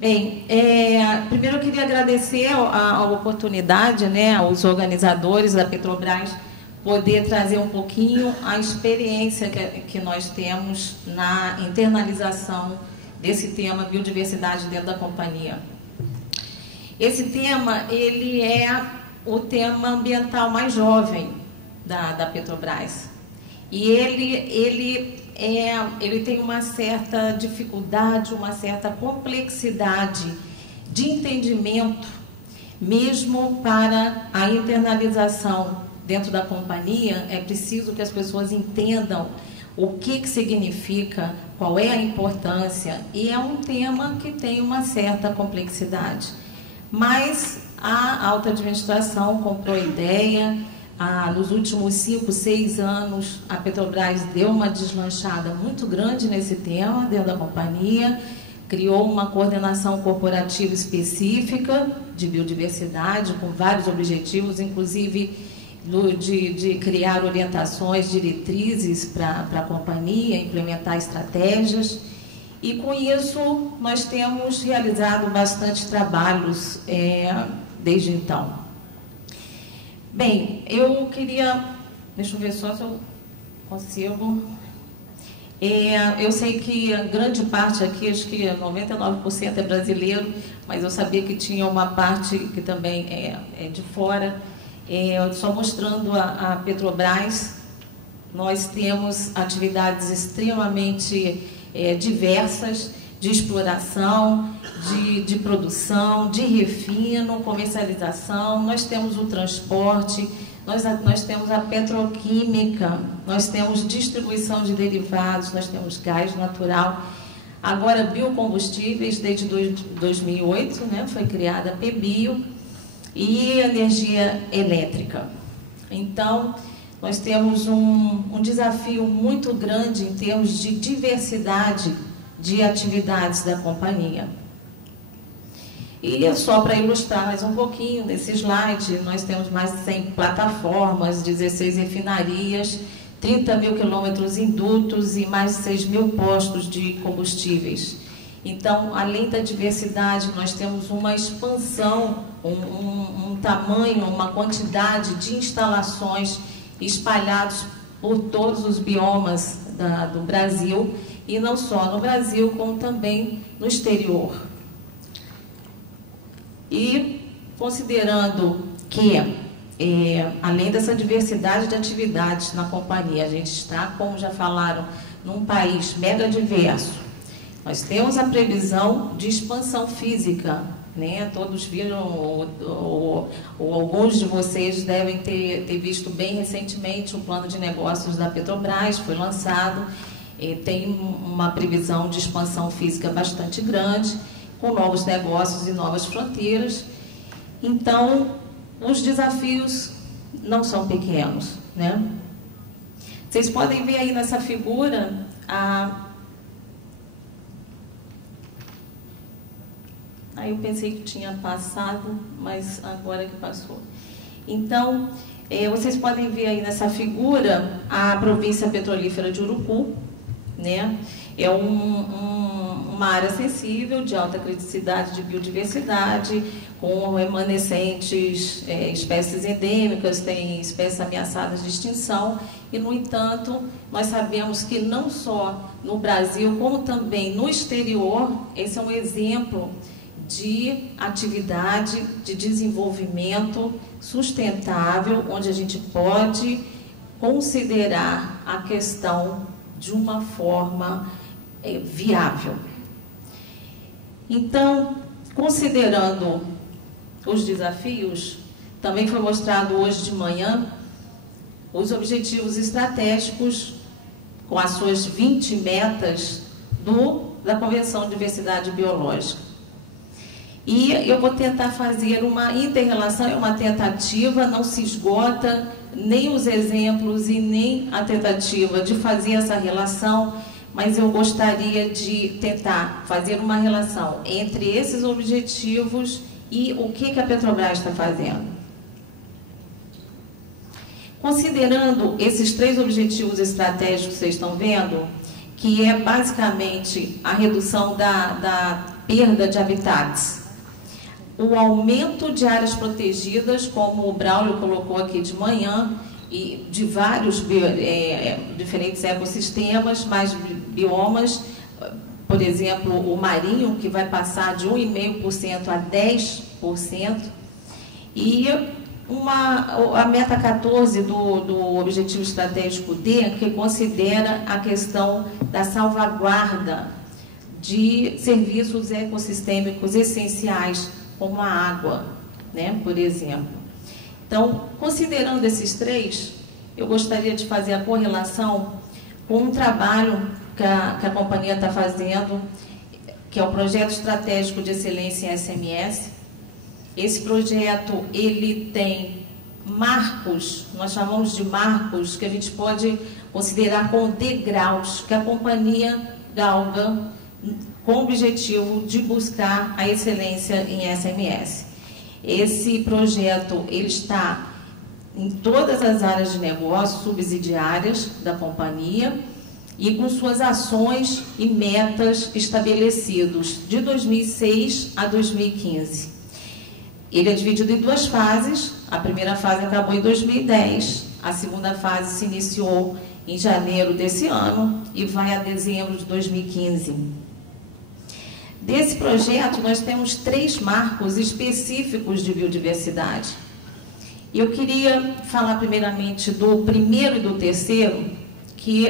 Bem, primeiro eu queria agradecer a oportunidade, né, aos organizadores da Petrobras, poder trazer um pouquinho a experiência que nós temos na internalização desse tema biodiversidade dentro da companhia. Esse tema, ele é o tema ambiental mais jovem da Petrobras. E ele tem uma certa dificuldade, uma certa complexidade de entendimento, mesmo para a internalização dentro da companhia. É preciso que as pessoas entendam o que significa, qual é a importância, e é um tema que tem uma certa complexidade. Mas a alta administração comprou a ideia. Nos últimos 5, 6 anos, a Petrobras deu uma deslanchada muito grande nesse tema dentro da companhia, criou uma coordenação corporativa específica de biodiversidade, com vários objetivos, inclusive de criar orientações, diretrizes para a companhia, implementar estratégias. E, com isso, nós temos realizado bastante trabalhos desde então. Bem, eu queria... Deixa eu ver só se eu consigo... eu sei que a grande parte aqui, acho que 99% é brasileiro, mas eu sabia que tinha uma parte que também é de fora. Só mostrando a Petrobras, nós temos atividades extremamente diversas, de exploração, de produção, de refino, comercialização. Nós temos o transporte, nós temos a petroquímica, nós temos distribuição de derivados, nós temos gás natural. Agora, biocombustíveis, desde 2008, né, foi criada a PBio, e energia elétrica. Então, nós temos um desafio muito grande em termos de diversidade de atividades da companhia. E só para ilustrar mais um pouquinho nesse slide, nós temos mais de 100 plataformas, 16 refinarias, 30 mil quilômetros em dutos e mais de 6 mil postos de combustíveis. Então, além da diversidade, nós temos uma expansão, um tamanho, uma quantidade de instalações espalhados por todos os biomas do Brasil, e não só no Brasil, como também no exterior. E considerando que, além dessa diversidade de atividades na companhia, a gente está, como já falaram, num país mega diverso. Nós temos a previsão de expansão física, né? Todos viram, ou alguns de vocês devem ter visto bem recentemente o plano de negócios da Petrobras, foi lançado. Tem uma previsão de expansão física bastante grande, com novos negócios e novas fronteiras. Então, os desafios não são pequenos, né? Vocês podem ver aí nessa figura Aí eu pensei que tinha passado, mas agora que passou. Então, vocês podem ver aí nessa figura a província petrolífera de Urucu, né? É uma área sensível, de alta criticidade de biodiversidade, com remanescentes, espécies endêmicas, tem espécies ameaçadas de extinção. E, no entanto, nós sabemos que não só no Brasil, como também no exterior, esse é um exemplo de atividade, de desenvolvimento sustentável, onde a gente pode considerar a questão de uma forma viável. Então, considerando os desafios, também foi mostrado hoje de manhã os objetivos estratégicos com as suas 20 metas da Convenção de Diversidade Biológica. E eu vou tentar fazer uma inter-relação, é uma tentativa, não se esgota nem os exemplos e nem a tentativa de fazer essa relação, mas eu gostaria de tentar fazer uma relação entre esses objetivos e o que a Petrobras está fazendo. Considerando esses 3 objetivos estratégicos que vocês estão vendo, que é basicamente a redução da perda de habitats. O aumento de áreas protegidas, como o Braulio colocou aqui de manhã, e de vários diferentes ecossistemas, mais biomas, por exemplo, o marinho, que vai passar de 1,5% a 10%, e a meta 14 do Objetivo Estratégico D, que considera a questão da salvaguarda de serviços ecossistêmicos essenciais, como a água, né, por exemplo. Então, considerando esses três, eu gostaria de fazer a correlação com um trabalho que a companhia está fazendo, que é o Projeto Estratégico de Excelência em SMS. Esse projeto, ele tem marcos, nós chamamos de marcos, que a gente pode considerar como degraus, que a companhia galga com o objetivo de buscar a excelência em SMS. Esse projeto, ele está em todas as áreas de negócio subsidiárias da companhia e com suas ações e metas estabelecidos de 2006 a 2015. Ele é dividido em duas fases. A primeira fase acabou em 2010, a segunda fase se iniciou em janeiro desse ano e vai a dezembro de 2015. Desse projeto, nós temos 3 marcos específicos de biodiversidade. Eu queria falar primeiramente do primeiro e do terceiro, que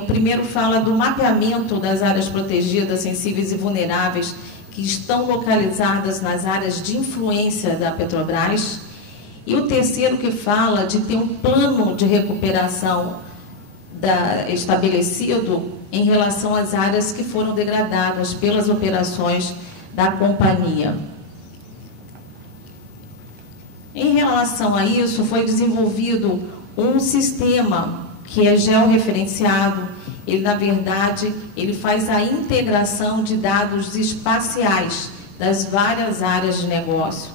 o primeiro fala do mapeamento das áreas protegidas, sensíveis e vulneráveis, que estão localizadas nas áreas de influência da Petrobras, e o terceiro que fala de ter um plano de recuperação estabelecido em relação às áreas que foram degradadas pelas operações da companhia. Em relação a isso, foi desenvolvido um sistema que é georreferenciado. Ele, na verdade, ele faz a integração de dados espaciais das várias áreas de negócio.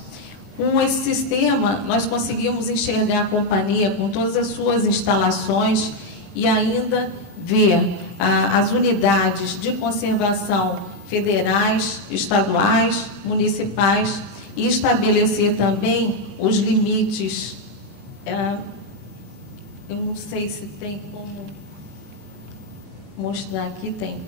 Com esse sistema, nós conseguimos enxergar a companhia com todas as suas instalações e ainda ver as unidades de conservação federais, estaduais, municipais e estabelecer também os limites. Eu não sei se tem como mostrar aqui, tem.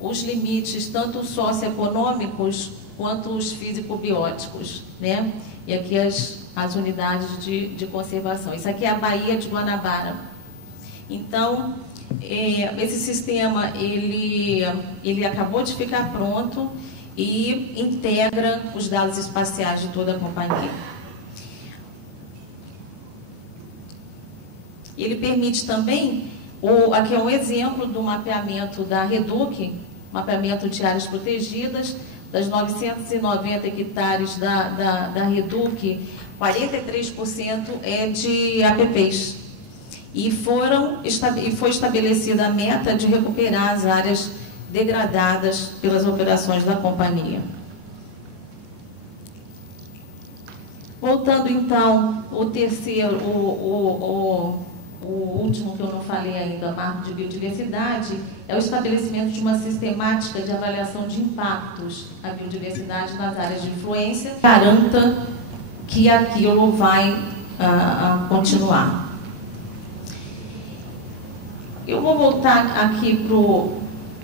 Os limites, tanto socioeconômicos quanto os físico-bióticos, né? E aqui as unidades de conservação. Isso aqui é a Baía de Guanabara. Então, esse sistema, ele acabou de ficar pronto e integra os dados espaciais de toda a companhia. Ele permite também, aqui é um exemplo do mapeamento da Reduc, mapeamento de áreas protegidas, das 990 hectares da Reduc, 43% é de APPs. E foi estabelecida a meta de recuperar as áreas degradadas pelas operações da companhia. Voltando então, o terceiro, o último que eu não falei ainda, marco de biodiversidade, é o estabelecimento de uma sistemática de avaliação de impactos à biodiversidade nas áreas de influência, garanta que aquilo vai continuar. Eu vou voltar aqui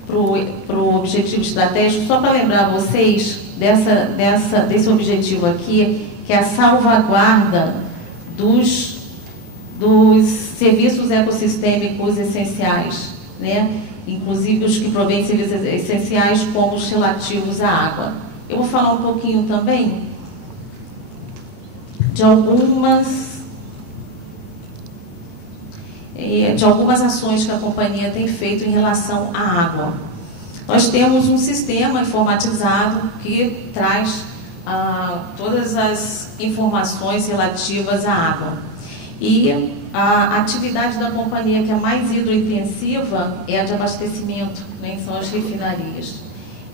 para o objetivo estratégico, só para lembrar vocês desse objetivo aqui, que é a salvaguarda dos serviços ecossistêmicos essenciais, né? Inclusive os que provêm serviços essenciais, como os relativos à água. Eu vou falar um pouquinho também de algumas ações que a companhia tem feito em relação à água. Nós temos um sistema informatizado que traz todas as informações relativas à água. E a atividade da companhia que é mais hidrointensiva é a de abastecimento, né, são as refinarias.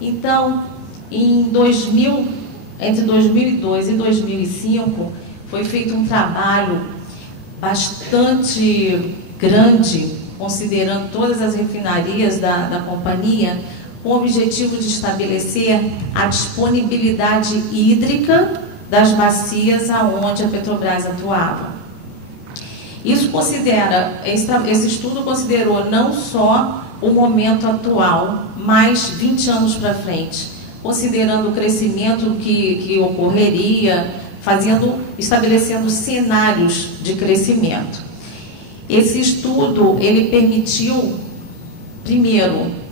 Então, entre 2002 e 2005, foi feito um trabalho bastante grande, considerando todas as refinarias da companhia, com o objetivo de estabelecer a disponibilidade hídrica das bacias aonde a Petrobras atuava. Isso esse estudo considerou não só o momento atual, mas 20 anos para frente, considerando o crescimento que ocorreria, estabelecendo cenários de crescimento. Esse estudo, ele permitiu, primeiro,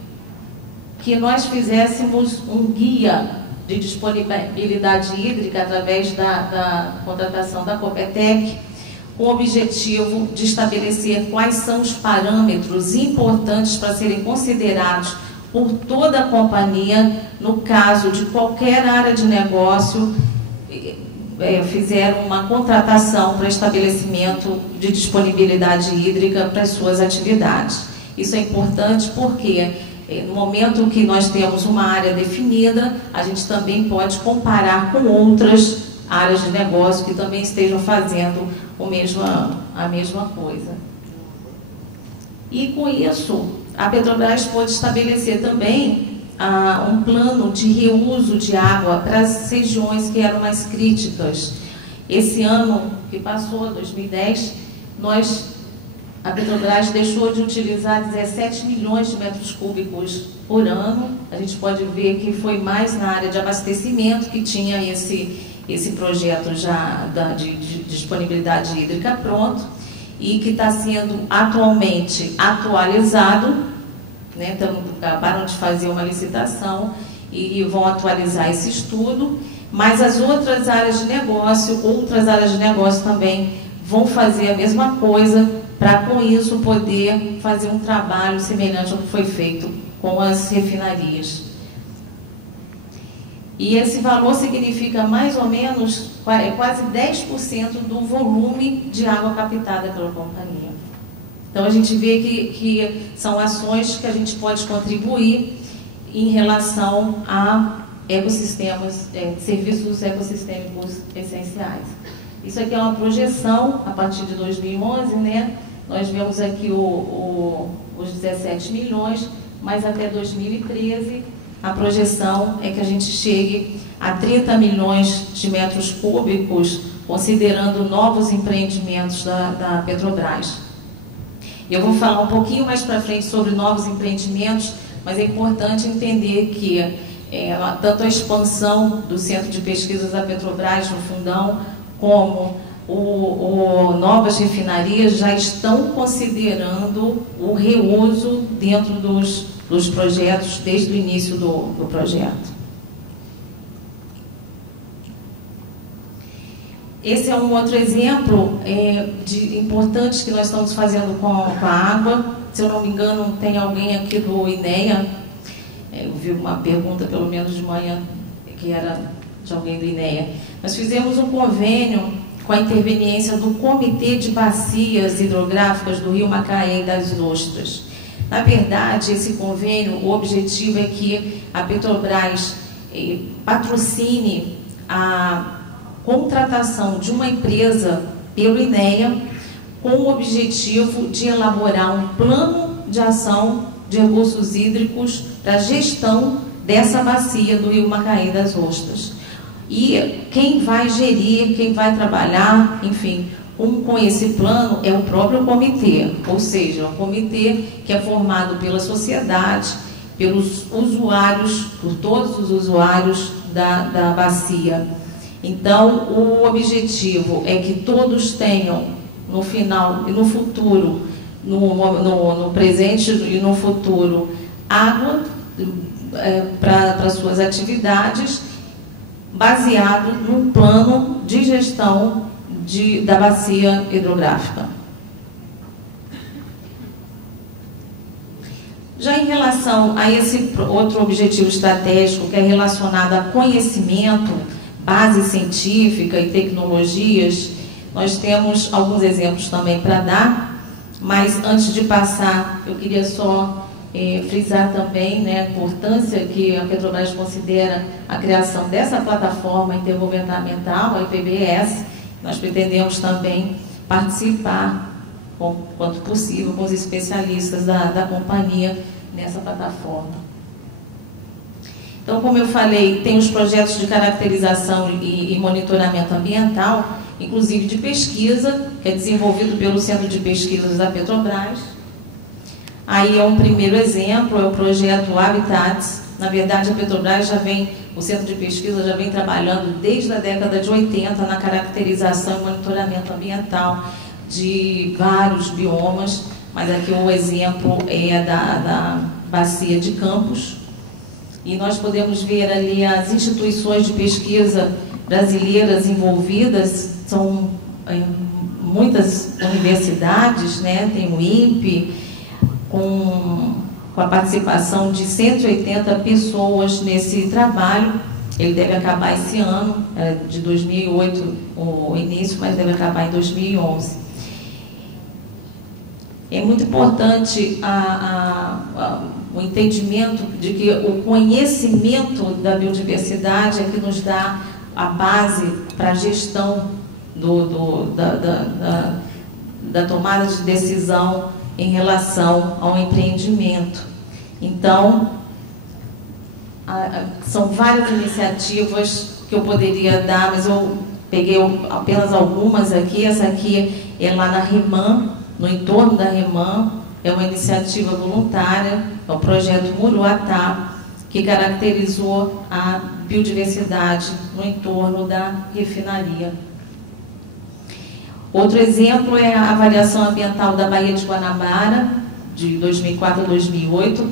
que nós fizéssemos um guia de disponibilidade hídrica através da contratação da Copetec, com o objetivo de estabelecer quais são os parâmetros importantes para serem considerados por toda a companhia, no caso de qualquer área de negócio, fizeram uma contratação para estabelecimento de disponibilidade hídrica para as suas atividades. Isso é importante porque, no momento que nós temos uma área definida, a gente também pode comparar com outras áreas de negócio que também estejam fazendo a mesma coisa. E com isso, a Petrobras pôde estabelecer também um plano de reuso de água para as regiões que eram mais críticas. Esse ano que passou, 2010, a Petrobras deixou de utilizar 17 milhões de metros cúbicos por ano. A gente pode ver que foi mais na área de abastecimento que tinha esse projeto já de disponibilidade hídrica pronto e que está sendo atualmente atualizado, né? Então, acabaram de fazer uma licitação e vão atualizar esse estudo, mas as outras áreas de negócio também vão fazer a mesma coisa para, com isso, poder fazer um trabalho semelhante ao que foi feito com as refinarias. E esse valor significa mais ou menos quase 10% do volume de água captada pela companhia. Então, a gente vê que são ações que a gente pode contribuir em relação a ecossistemas, serviços ecossistêmicos essenciais. Isso aqui é uma projeção a partir de 2011, né? Nós vemos aqui os 17 milhões, mas até 2013 a projeção é que a gente chegue a 30 milhões de metros cúbicos, considerando novos empreendimentos da Petrobras. Eu vou falar um pouquinho mais para frente sobre novos empreendimentos, mas é importante entender que tanto a expansão do Centro de Pesquisas da Petrobras no Fundão, como novas refinarias já estão considerando o reuso dentro dos projetos desde o início do projeto. Esse é um outro exemplo importante que nós estamos fazendo com a água. Se eu não me engano, tem alguém aqui do INEA. Eu vi uma pergunta, pelo menos de manhã, que era de alguém do INEA. Nós fizemos um convênio com a interveniência do Comitê de Bacias Hidrográficas do Rio Macaé e das Ostras. Na verdade, esse convênio, o objetivo é que a Petrobras patrocine a contratação de uma empresa pelo INEA com o objetivo de elaborar um plano de ação de recursos hídricos para a gestão dessa bacia do Rio Macaé e das Ostras. E quem vai gerir, quem vai trabalhar, enfim, com esse plano é o próprio comitê, ou seja, um comitê que é formado pela sociedade, pelos usuários, por todos os usuários da bacia. Então, o objetivo é que todos tenham, no final e no futuro, no presente e no futuro, água para suas atividades, baseado num plano de gestão da bacia hidrográfica. Já em relação a esse outro objetivo estratégico, que é relacionado a conhecimento, base científica e tecnologias, nós temos alguns exemplos também para dar, mas antes de passar, eu queria só frisar também, né, a importância que a Petrobras considera a criação dessa plataforma intergovernamental, a IPBS. Nós pretendemos também participar, quanto possível, com os especialistas da companhia nessa plataforma. Então, como eu falei, tem os projetos de caracterização e monitoramento ambiental, inclusive de pesquisa, que é desenvolvido pelo Centro de Pesquisas da Petrobras. Aí é um primeiro exemplo, é o projeto Habitats. Na verdade, a Petrobras o Centro de Pesquisa já vem trabalhando desde a década de 80 na caracterização e monitoramento ambiental de vários biomas, mas aqui o exemplo é da Bacia de Campos. E nós podemos ver ali as instituições de pesquisa brasileiras envolvidas, são muitas universidades, né? Tem o INPE, com a participação de 180 pessoas nesse trabalho. Ele deve acabar esse ano, de 2008 o início, mas deve acabar em 2011. É muito importante o entendimento de que o conhecimento da biodiversidade é que nos dá a base para a gestão da tomada de decisão em relação ao empreendimento. Então, são várias iniciativas que eu poderia dar, mas eu peguei apenas algumas aqui. Essa aqui é lá na REMAN, no entorno da REMAN, é uma iniciativa voluntária, é o projeto Muruatá, que caracterizou a biodiversidade no entorno da refinaria. Outro exemplo é a avaliação ambiental da Baía de Guanabara, de 2004 a 2008,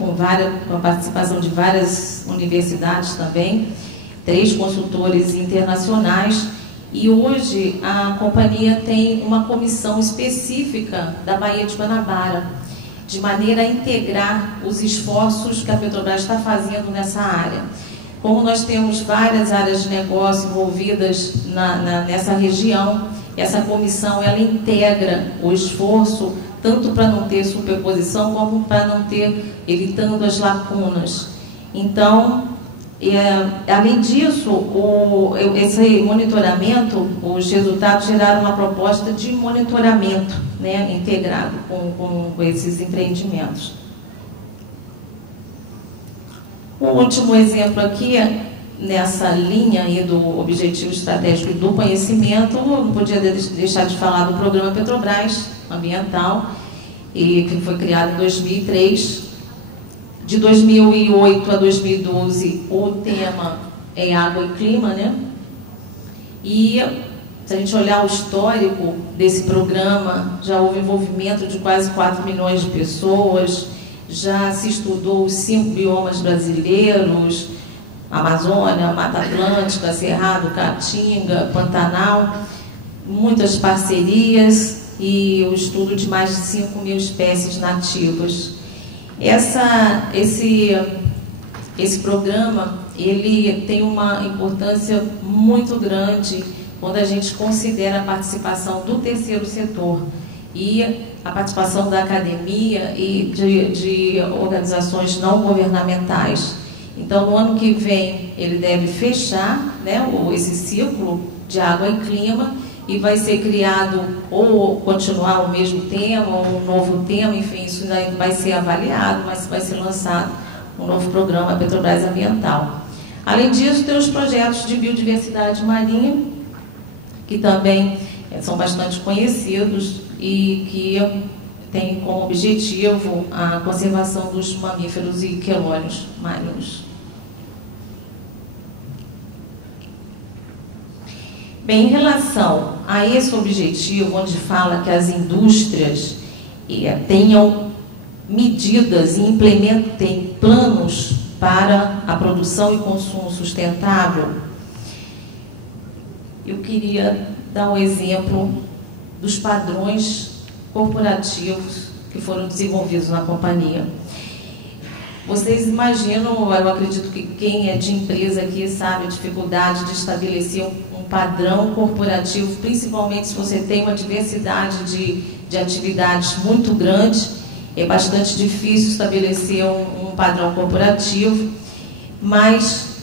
com a participação de várias universidades também, 3 consultores internacionais. E hoje a companhia tem uma comissão específica da Baía de Guanabara, de maneira a integrar os esforços que a Petrobras está fazendo nessa área. Como nós temos várias áreas de negócio envolvidas nessa região, essa comissão ela integra o esforço tanto para não ter superposição como para não ter, evitando as lacunas. Então, além disso, esse monitoramento, os resultados geraram uma proposta de monitoramento, né, integrado com esses empreendimentos. O último exemplo aqui nessa linha aí do objetivo estratégico do conhecimento, não podia deixar de falar do programa Petrobras Ambiental, que foi criado em 2003. De 2008 a 2012, o tema é água e clima, né? E se a gente olhar o histórico desse programa, já houve envolvimento de quase 4 milhões de pessoas, já se estudou os 5 biomas brasileiros, Amazônia, Mata Atlântica, Cerrado, Caatinga, Pantanal, muitas parcerias e o estudo de mais de 5.000 espécies nativas. Esse programa, ele tem uma importância muito grande quando a gente considera a participação do terceiro setor e a participação da academia e de organizações não governamentais. Então, no ano que vem, ele deve fechar, né, esse ciclo de água e clima, e vai ser criado ou continuar o mesmo tema, ou um novo tema, enfim, isso ainda vai ser avaliado, mas vai ser lançado um novo programa Petrobras Ambiental. Além disso, tem os projetos de biodiversidade marinha, que também são bastante conhecidos e que têm como objetivo a conservação dos mamíferos e quelônios marinhos. Bem, em relação a esse objetivo, onde fala que as indústrias tenham medidas e implementem planos para a produção e consumo sustentável, eu queria dar um exemplo dos padrões corporativos que foram desenvolvidos na companhia. Vocês imaginam, eu acredito que quem é de empresa aqui sabe a dificuldade de estabelecer um padrão corporativo, principalmente se você tem uma diversidade de atividades muito grande, é bastante difícil estabelecer um padrão corporativo, mas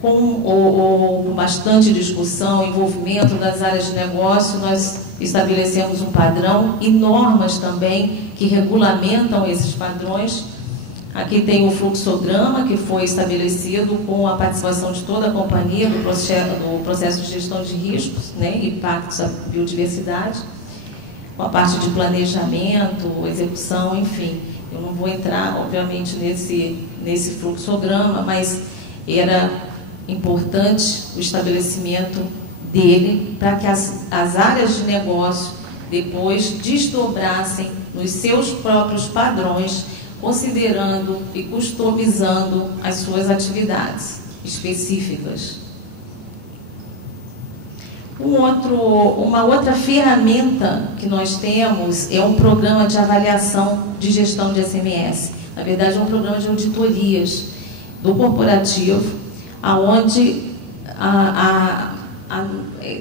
com bastante discussão, envolvimento das áreas de negócio, nós estabelecemos um padrão e normas também que regulamentam esses padrões. Aqui tem o fluxograma, que foi estabelecido com a participação de toda a companhia do processo de gestão de riscos, né, e impactos à biodiversidade, com a parte de planejamento, execução, enfim. Eu não vou entrar, obviamente, nesse fluxograma, mas era importante o estabelecimento dele para que as áreas de negócio depois desdobrassem nos seus próprios padrões, considerando e customizando as suas específicas. Uma outra ferramenta que nós temos é um programa de avaliação de gestão de SMS. Na verdade, é um programa de auditorias do corporativo, onde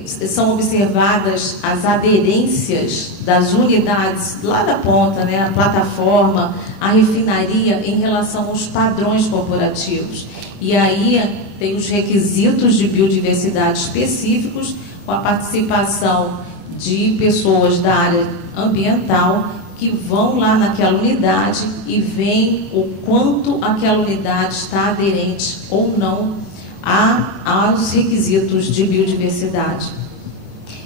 são observadas as aderências das unidades lá da ponta, né, a plataforma, a refinaria, em relação aos padrões corporativos. E aí tem os requisitos de biodiversidade específicos, com a participação de pessoas da área ambiental que vão lá naquela unidade e veem o quanto aquela unidade está aderente ou não aos requisitos de biodiversidade.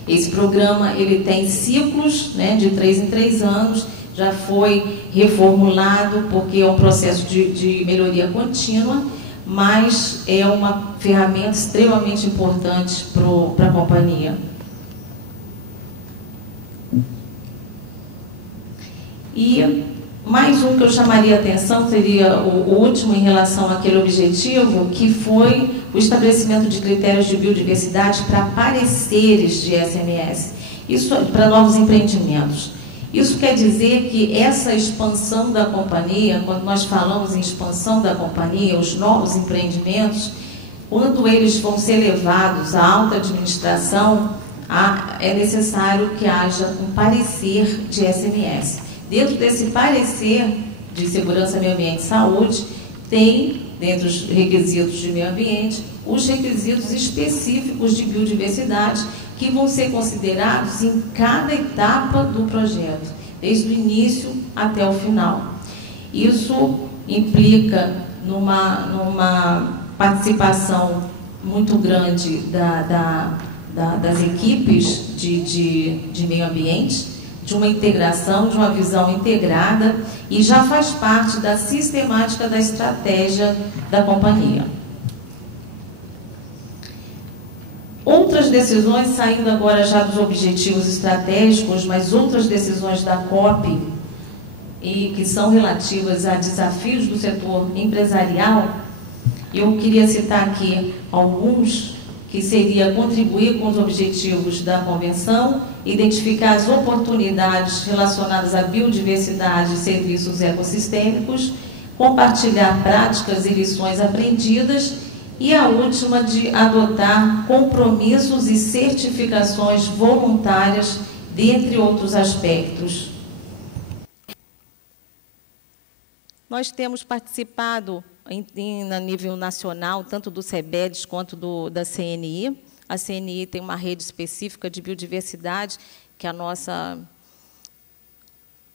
Esse programa ele tem ciclos, né, de 3 em 3 anos, já foi reformulado porque é um processo de melhoria contínua, mas é uma ferramenta extremamente importante para a companhia. E mais um que eu chamaria a atenção seria o último em relação àquele objetivo, que foi o estabelecimento de critérios de biodiversidade para pareceres de SMS, isso para novos empreendimentos. Isso quer dizer que essa expansão da companhia, quando nós falamos em expansão da companhia, os novos empreendimentos, quando eles vão ser levados à alta administração, é necessário que haja um parecer de SMS. Dentro desse parecer de segurança, meio ambiente e saúde, tem, dentro dos requisitos de meio ambiente, os requisitos específicos de biodiversidade que vão ser considerados em cada etapa do projeto, desde o início até o final. Isso implica numa participação muito grande das equipes de meio ambiente, de uma integração, de uma visão integrada, e já faz parte da sistemática da estratégia da companhia. Outras decisões, saindo agora já dos objetivos estratégicos, mas outras decisões da COP, e que são relativas a desafios do setor empresarial, eu queria citar aqui alguns, que seria contribuir com os objetivos da Convenção, identificar as oportunidades relacionadas à biodiversidade e serviços ecossistêmicos, compartilhar práticas e lições aprendidas, e a última de adotar compromissos e certificações voluntárias, dentre outros aspectos. Nós temos participado a nível nacional, tanto do CEBEDES quanto da CNI. A CNI tem uma rede específica de biodiversidade, que a nossa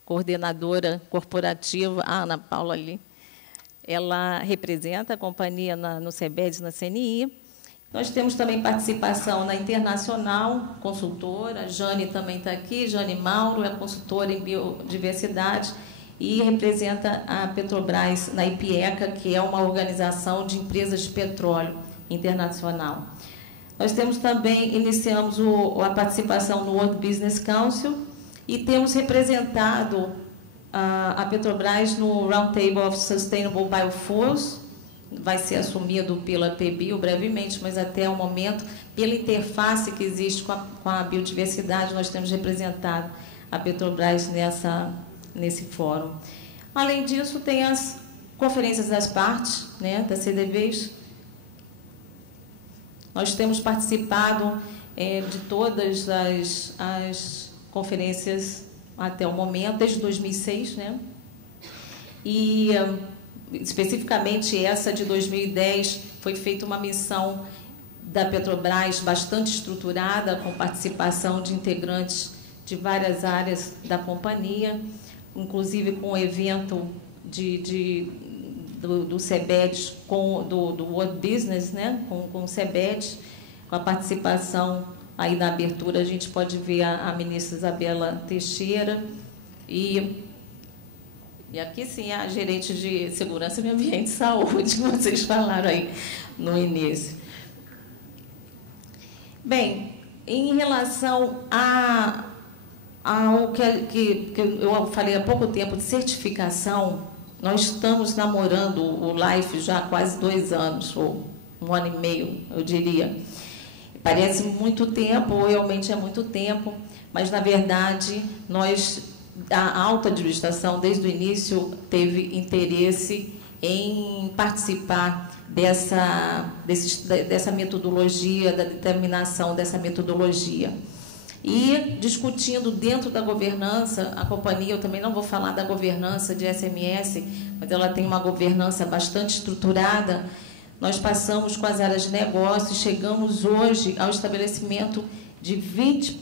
coordenadora corporativa, a Ana Paula ali, ela representa a companhia no CEBEDES, na CNI. Nós temos também participação na Internacional, consultora, a Jane também está aqui, Jane Mauro é consultora em biodiversidade, e representa a Petrobras na IPIECA, que é uma organização de empresas de petróleo internacional. Nós temos também, iniciamos a participação no World Business Council e temos representado a Petrobras no Roundtable of Sustainable Biofuels, vai ser assumido pela PBio brevemente, mas até o momento, pela interface que existe com a biodiversidade, nós temos representado a Petrobras nesse fórum. Além disso, tem as conferências das partes, né, das CDBs. Nós temos participado de todas as conferências até o momento, desde 2006, né? E, especificamente, essa de 2010, foi feita uma missão da Petrobras bastante estruturada, com participação de integrantes de várias áreas da companhia, inclusive com o evento do CEBED, do World Business, né, com o CEBED, com a participação aí na abertura, a gente pode ver a ministra Isabela Teixeira e aqui sim a gerente de Segurança, Meio Ambiente e Saúde, que vocês falaram aí no início. Bem, em relação ao que eu falei há pouco tempo de certificação, nós estamos namorando o LIFE já há quase 2 anos, ou 1 ano e meio, eu diria. Parece muito tempo, realmente é muito tempo, mas, na verdade, a alta administração, desde o início, teve interesse em participar dessa metodologia, da determinação dessa metodologia. E, discutindo dentro da governança, a companhia, eu também não vou falar da governança de SMS, mas ela tem uma governança bastante estruturada. Nós passamos com as áreas de negócio e chegamos hoje ao estabelecimento de 20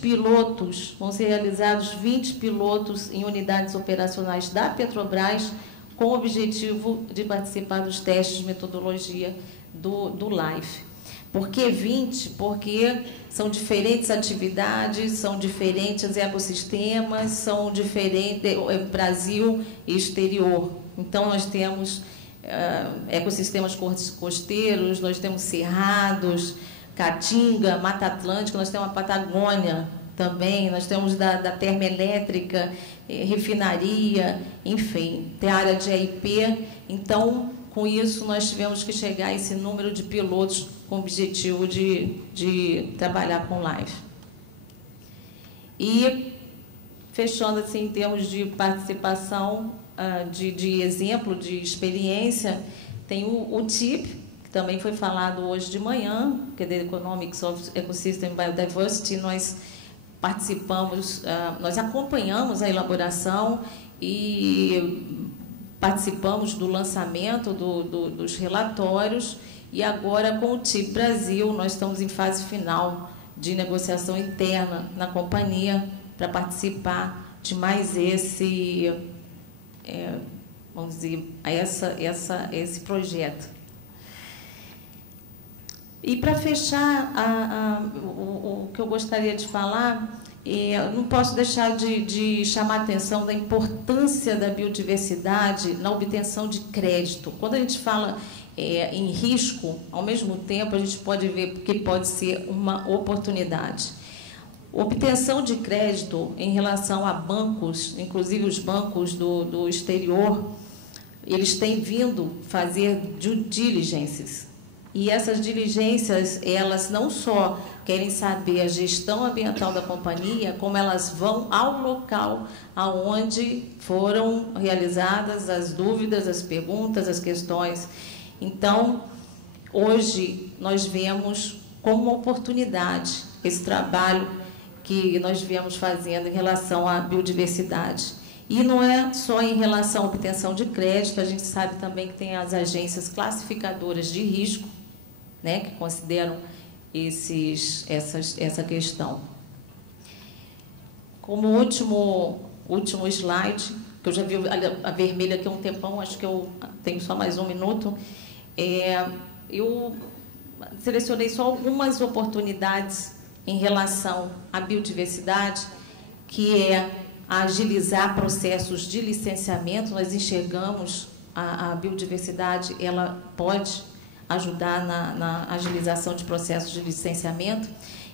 pilotos, vão ser realizados 20 pilotos em unidades operacionais da Petrobras, com o objetivo de participar dos testes de metodologia do LIFE. Por que 20? Porque são diferentes atividades, são diferentes ecossistemas, são diferentes Brasil e exterior. Então, nós temos ecossistemas costeiros, nós temos cerrados, Caatinga, Mata Atlântica, nós temos a Patagônia também, nós temos da termoelétrica, refinaria, enfim, tem a área de EIP. Então, com isso, nós tivemos que chegar a esse número de pilotos com o objetivo de trabalhar com LIFE. E, fechando assim, em termos de participação, de exemplo, de experiência, tem o TIP, que também foi falado hoje de manhã, que é The Economics of Ecosystem Biodiversity. Nós participamos, nós acompanhamos a elaboração e participamos do lançamento dos relatórios, e agora, com o TIP Brasil, nós estamos em fase final de negociação interna na companhia para participar de mais vamos dizer, esse projeto. E, para fechar, o que eu gostaria de falar, eu não posso deixar de chamar a atenção da importância da biodiversidade na obtenção de crédito. Quando a gente fala em risco, ao mesmo tempo, a gente pode ver que pode ser uma oportunidade. Obtenção de crédito em relação a bancos, inclusive os bancos do exterior, eles têm vindo fazer due diligences. E essas diligências, elas não só querem saber a gestão ambiental da companhia, como elas vão ao local aonde foram realizadas as dúvidas, as perguntas, as questões. Então, hoje, nós vemos como uma oportunidade esse trabalho que nós viemos fazendo em relação à biodiversidade. E não é só em relação à obtenção de crédito, a gente sabe também que tem as agências classificadoras de risco, né, que consideram essa questão. Como último slide, que eu já vi a vermelha aqui há um tempão, acho que eu tenho só mais 1 minuto, eu selecionei só algumas oportunidades em relação à biodiversidade, que é agilizar processos de licenciamento. Nós enxergamos a biodiversidade, ela pode ajudar na agilização de processos de licenciamento.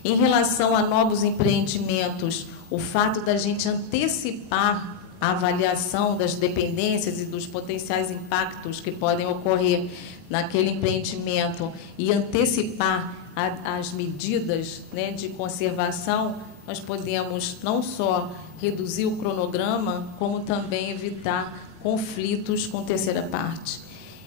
Em relação a novos empreendimentos, o fato da gente antecipar a avaliação das dependências e dos potenciais impactos que podem ocorrer naquele empreendimento e antecipar as medidas, né, de conservação, nós podemos não só reduzir o cronograma, como também evitar conflitos com terceira parte.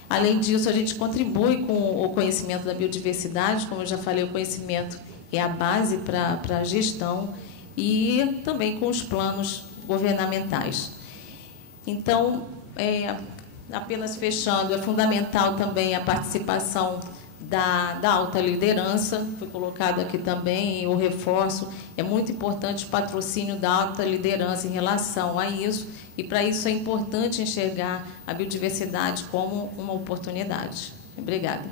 Além disso, a gente contribui com o conhecimento da biodiversidade, como eu já falei, o conhecimento é a base para a gestão, e também com os planos governamentais. Então, apenas fechando, é fundamental também a participação da alta liderança, foi colocado aqui também, o reforço, é muito importante o patrocínio da alta liderança em relação a isso, e para isso é importante enxergar a biodiversidade como uma oportunidade. Obrigada.